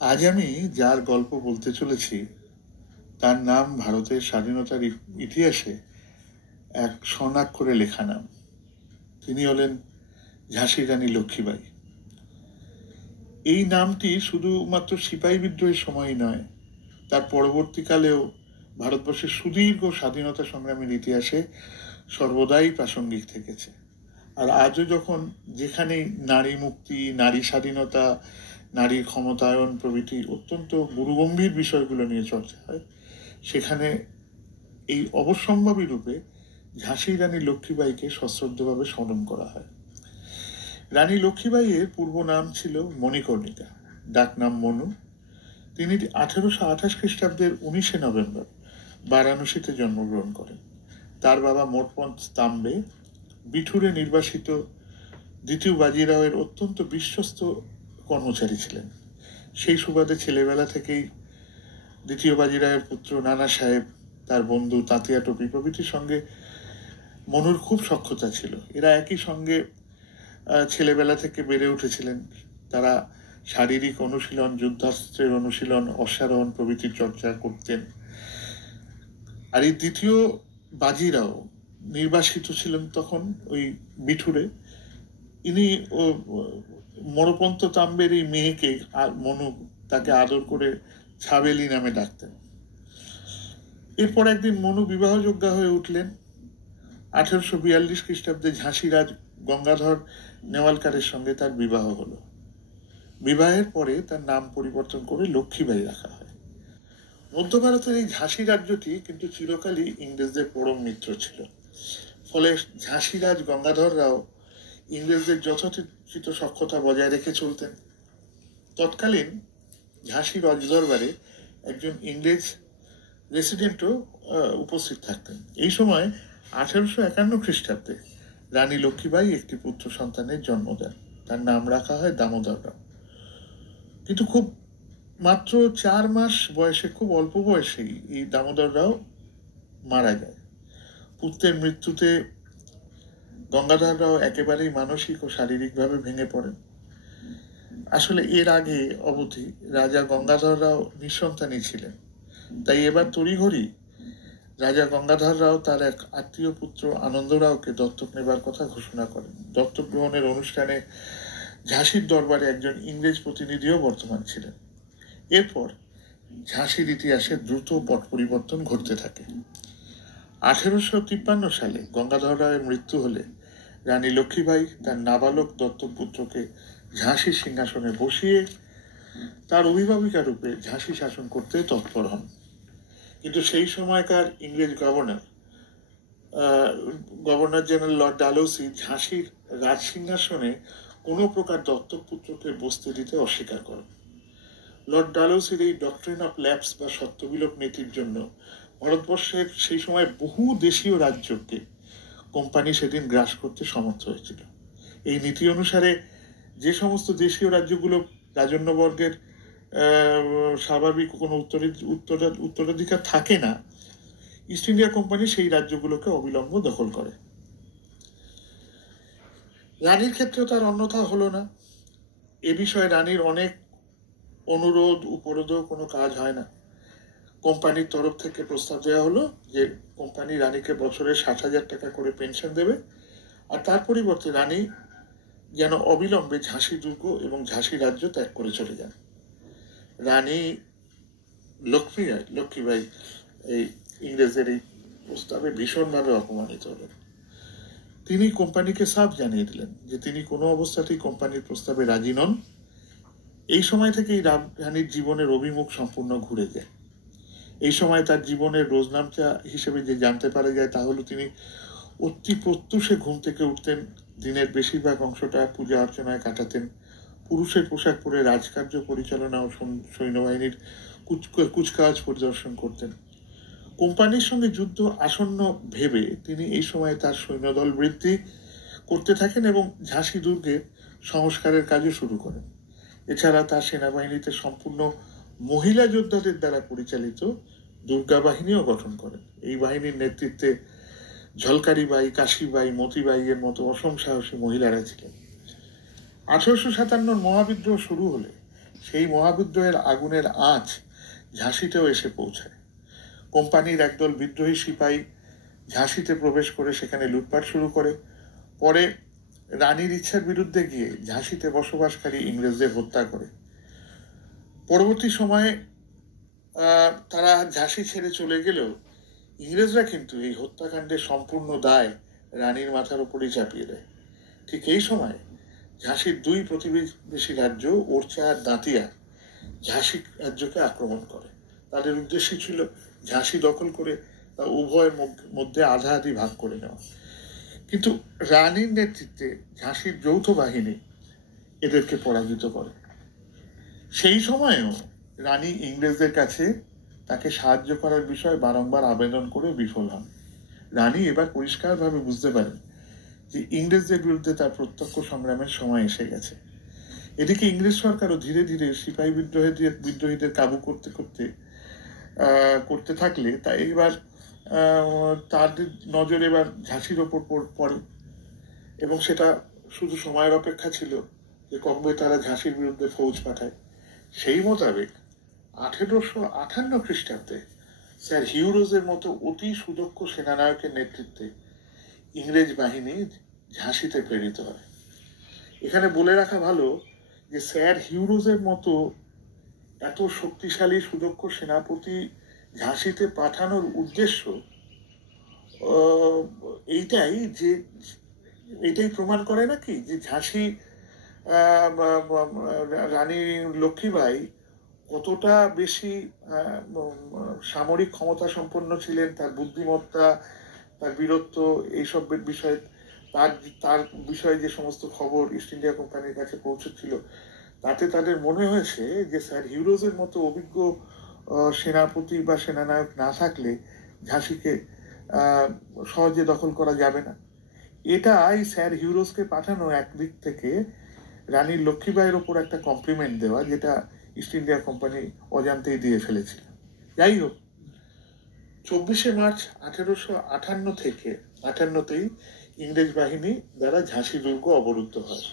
আজ আমি যার গল্প বলতে চলেছি তার নাম ভারতের স্বাধীনতার ইতিহাসে এক স্বর্ণাক্ষরে লেখা নাম। তিনি হলেন ঝাঁসির রানী লক্ষ্মীবাঈ। এই নামটি শুধুমাত্র সিপাহী বিদ্রোহের সময়ই নয়, তার পরবর্তীকালেও ভারতবর্ষের সুদীর্ঘ স্বাধীনতা সংগ্রামের ইতিহাসে সর্বদাই প্রাসঙ্গিক থেকেছে। আর আজও যখন যেখানে নারী মুক্তি, নারী স্বাধীনতা, নারীর ক্ষমতায়ন প্রভৃতি অত্যন্ত গুরুগম্ভীর বিষয়গুলো নিয়ে চর্চা হয়, সেখানে এই অবশ্যম্ভাবী রূপে ঝাঁসির রানী লক্ষ্মীবাঈকে সশ্রদ্ধভাবে স্মরণ করা হয়। রানী লক্ষ্মীবাঈয়ের পূর্ব নাম ছিল মণিকর্ণিকা, ডাক নাম মনু। তিনি 1828 খ্রিস্টাব্দের 19 নভেম্বর বারাণসীতে জন্মগ্রহণ করেন। তার বাবা মোটপন্থ তাম্বে বিঠুরে নির্বাসিত দ্বিতীয় বাজিরাওয়ের অত্যন্ত বিশ্বস্ত কর্মচারী ছিলেন। সেই সুবাদে ছেলেবেলা থেকেই দ্বিতীয় বাজিরাওয়ের পুত্র নানা সাহেব, তার বন্ধু তাঁতিয়া টপি প্রভৃতির সঙ্গে মনুর খুব সখ্যতা ছিল। এরা একই সঙ্গে ছেলেবেলা থেকে বেড়ে উঠেছিলেন। তারা শারীরিক অনুশীলন, যুদ্ধাস্ত্রের অনুশীলন, অশ্বারোহণ প্রভৃতির চর্চা করতেন। আর এই দ্বিতীয় বাজিরাও নির্বাসিত ছিলেন তখন ওই বিঠুরে। ইনি মরপন্ত তাম্বের এই মেয়েকে মনু তাকে আদর করে ছাবেলি নামে ডাকতেন। এরপর একদিন মনু বিবাহযোগ্যা হয়ে উঠলেন। 1842 খ্রিস্টাব্দে ঝাঁসি রাজ গঙ্গাধর নেওয়ালকারের সঙ্গে তার বিবাহ হলো। বিবাহের পরে তার নাম পরিবর্তন করে লক্ষ্মীবাঈ রাখা হয়। মধ্য ভারতের এই ঝাঁসি রাজ্যটি কিন্তু চিরকালই ইংরেজদের পরম মিত্র ছিল। ফলে ঝাঁসি রাজ গঙ্গাধর রাও ইংরেজদের যথোচিত সখ্যতা বজায় রেখে চলতেন। তৎকালীন ঝাঁসি রাজদরবারে একজন ইংরেজ রেসিডেন্টও উপস্থিত থাকতেন। এই সময় 1851 খ্রিস্টাব্দে রানী লক্ষ্মীবাঈ একটি পুত্র সন্তানের জন্ম দেন। তার নাম রাখা হয় দামোদর রাও। কিন্তু খুব মাত্র 4 মাস বয়সে, খুব অল্প বয়সেই এই দামোদর রাও মারা যায়। পুত্রের মৃত্যুতে গঙ্গাধর রাও একেবারেই মানসিক ও শারীরিকভাবে ভেঙে পড়েন। আসলে এর আগে অবধি রাজা গঙ্গাধর রাও নিঃসন্তানই ছিলেন। তাই এবার তড়িঘড়ি রাজা গঙ্গাধর রাও তার এক আত্মীয় পুত্র আনন্দ রাওকে দত্তক নেবার কথা ঘোষণা করেন। দত্তক গ্রহণের অনুষ্ঠানে ঝাঁসির দরবারে একজন ইংরেজ প্রতিনিধিও বর্তমান ছিলেন। এরপর ঝাঁসির ইতিহাসে দ্রুত পট পরিবর্তন ঘটতে থাকে। 1853 সালে গঙ্গাধর রায়ের মৃত্যু হলে রানী লক্ষ্মীবাঈ তার নাবালক দত্তক পুত্রকে ঝাঁসির সিংহাসনে বসিয়ে তার অভিভাবিকা রূপে ঝাঁসি শাসন করতে তৎপর হন। কিন্তু সেই সময়কার ইংরেজ গভর্নর জেনারেল লর্ড ডালহৌসি ঝাঁসির রাজ সিংহাসনে কোনো প্রকার দত্তক পুত্রকে বসতে দিতে অস্বীকার করেন। লর্ড ডালহৌসির এই ডক্ট্রিন অফ ল্যাপস বা সত্যবিলোপ নীতির জন্য ভারতবর্ষের সেই সময় বহু দেশীয় রাজ্যকে কোম্পানি সেদিন গ্রাস করতে সমর্থ হয়েছিল। এই নীতি অনুসারে যে সমস্ত দেশীয় রাজ্যগুলো রাজন্যবর্গের স্বাভাবিক কোনো উত্তরাধিকার থাকে না, ইস্ট ইন্ডিয়া কোম্পানি সেই রাজ্যগুলোকে অবিলম্ব দখল করে। রানীর ক্ষেত্রে তার অন্যথা হলো না। এ বিষয়ে রানীর অনেক অনুরোধ উপরোধও কোনো কাজ হয় না। কোম্পানির তরফ থেকে প্রস্তাব দেওয়া হলো যে কোম্পানি রানীকে বছরে 60,000 টাকা করে পেনশন দেবে, আর তার পরিবর্তে রানী যেন অবিলম্বে ঝাঁসি দুর্গ এবং ঝাঁসি রাজ্য ত্যাগ করে চলে যান। রানী লক্ষ্মীবাঈ এই ইংরেজদের এই প্রস্তাবে ভীষণভাবে অপমানিত হলেন। তিনি কোম্পানিকে সাফ জানিয়ে দিলেন যে তিনি কোনো অবস্থাতেই কোম্পানির প্রস্তাবে রাজি নন। এই সময় থেকেই রানীর জীবনের অভিমুখ সম্পূর্ণ ঘুরে যায়। এই সময় তার জীবনের রোজনামচা হিসেবে যে জানতে পারা যায় তা হলো তিনি অতি প্রত্যুষে ঘুম থেকে উঠতেন, দিনের বেশিরভাগ অংশটা পূজা অর্চনায় কাটাতেন, পুরুষের পোশাক পরে রাজকার্য পরিচালনা ও সৈন্যবাহিনীর কুচকাওয়াজ পরিদর্শন করতেন। কোম্পানির সঙ্গে যুদ্ধ আসন্ন ভেবে তিনি এই সময় তার সৈন্যদল বৃদ্ধি করতে থাকেন এবং ঝাঁসি দুর্গের সংস্কারের কাজও শুরু করেন। এছাড়া তার সেনাবাহিনীতে সম্পূর্ণ মহিলা যোদ্ধাদের দ্বারা পরিচালিত দুর্গা বাহিনীও গঠন করেন। এই বাহিনীর নেতৃত্বে ঝলকারি বাই, কাশীবাই, মতিবাই এর মতো অসম সাহসী মহিলারা ছিলেন। 1857 মহাবিদ্রোহ শুরু হলে সেই মহাবিদ্রোহের আগুনের আঁচ ঝাঁসিতেও এসে পৌঁছায়। কোম্পানির একদল বিদ্রোহী সিপাহী ঝাঁসিতে প্রবেশ করে সেখানে লুটপাট শুরু করে। পরে রানীর ইচ্ছার বিরুদ্ধে গিয়ে ঝাঁসিতে বসবাসকারী ইংরেজদের হত্যা করে। পরবর্তী সময়ে তারা ঝাঁসি ছেড়ে চলে গেলেও ইংরেজরা কিন্তু এই হত্যাকাণ্ডের সম্পূর্ণ দায় রানীর মাথার উপরেই চাপিয়ে দেয়। ঠিক এই সময় ঝাঁসির দুই প্রতিবেশী রাজ্য ওরচা আর দাঁতিয়া ঝাঁসি রাজ্যকে আক্রমণ করে। তাদের উদ্দেশ্য ছিল ঝাঁসি দখল করে তা উভয়ের মধ্যে আধাআধি ভাগ করে নেওয়া। কিন্তু রানীর নেতৃত্বে ঝাঁসির যৌথ বাহিনী এদেরকে পরাজিত করে। সেই সময়েও রানী ইংরেজদের কাছে তাকে সাহায্য করার বিষয়ে বারংবার আবেদন করে বিফল হন। রানী এবার পরিষ্কারভাবে বুঝতে পারেন যে ইংরেজদের বিরুদ্ধে তার প্রত্যক্ষ সংগ্রামের সময় এসে গেছে। এদিকে ইংরেজ সরকারও ধীরে ধীরে সিপাহী বিদ্রোহীদের কাবু করতে থাকলে তা এবার তাদের নজর এবার ঝাঁসির ওপর পড়ে, এবং সেটা শুধু সময়ের অপেক্ষা ছিল যে কবে তারা ঝাঁসির বিরুদ্ধে ফৌজ পাঠায়। সেই মোতাবেক 1858 খ্রিস্টাব্দে স্যার হিউরোজের মতো অতি সুদক্ষ সেনানায়কের নেতৃত্বে ইংরেজ বাহিনী ঝাঁসিতে প্রেরিত হয়। এখানে বলে রাখা ভালো যে স্যার হিউরোজের মতো এত শক্তিশালী সুদক্ষ সেনাপতি ঝাঁসিতে পাঠানোর উদ্দেশ্য এইটাই প্রমাণ করে নাকি যে ঝাঁসি রানী লক্ষ্মীবাই কতটা বেশি সামরিক ক্ষমতা সম্পন্ন ছিলেন, তার বুদ্ধিমত্তা, তার বীরত্ব, এইসব বিষয়ে তার বিষয়ে যে সমস্ত খবর ইস্ট ইন্ডিয়া কোম্পানির কাছে পৌঁছেছিল, তাতে তাদের মনে হয়েছে যে স্যার হিউরোজের মতো অভিজ্ঞ সেনাপতি বা সেনানায়ক না থাকলে ঝাঁসিকে সহজে দখল করা যাবে না। এটাই স্যার হিউরোজকে পাঠানো একদিক থেকে রানী লক্ষ্মীবাইয়ের ওপর একটা কমপ্লিমেন্ট দেওয়া, যেটা ইস্ট ইন্ডিয়া কোম্পানি অজান্তেই দিয়ে ফেলেছিল। যাই হোক, 24শে মার্চ 1858 থেকে 58তেই ইংরেজ বাহিনী দ্বারা ঝাঁসি দুর্গ অবরুদ্ধ হয়।